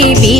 baby.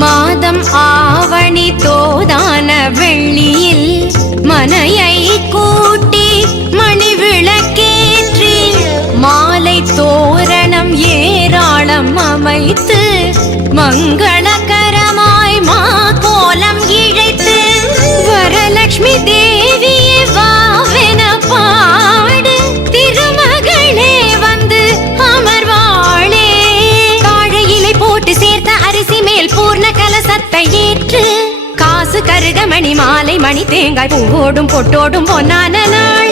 மாதம் ஆவணி தோதான வெள்ளியில் மனையை கூட்டி மணி விளக்கேற்றி மாலை தோரணம் ஏராளம் அமைத்து மங்களகரமாய் மா கோலம் இழைத்து வரலட்சுமி தேவி மருதமணி மாலை மணி தேங்காய் பூவோடும் பொட்டோடும் பொன்னான நாள்.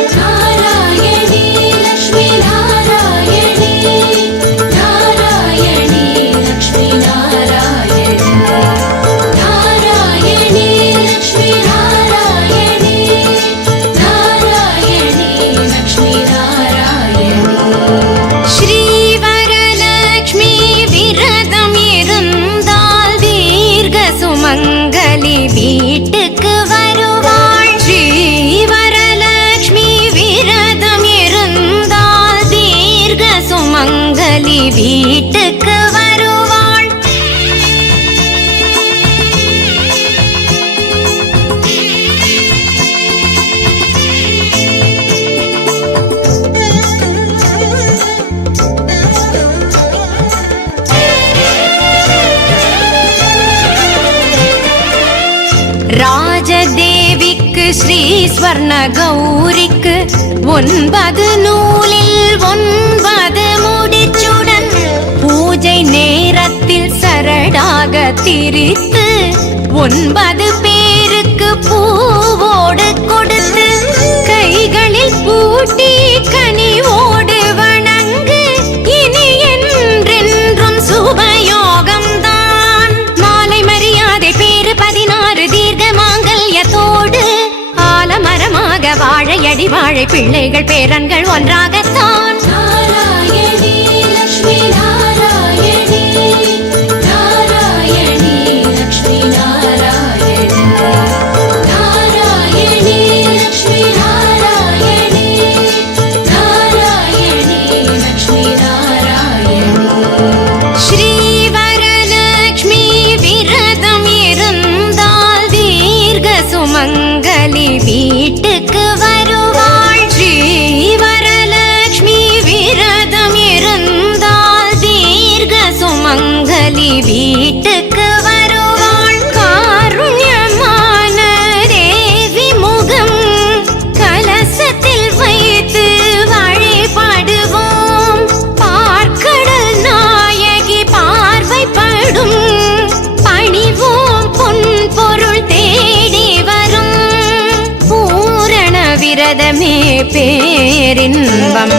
ராஜதேவிக்கு ஸ்ரீ ஸ்வர்ண கௌரிக்கு ஒன்பது நூலில் ஒன்பது முடிச்சுடன் பூஜை நேரத்தில் சரடாக திரித்து ஒன்பது வாழையடி வாழை பிள்ளைகள் பேரன்கள் ஒன்றாகத்தான் வேதமே பேரின்பம்.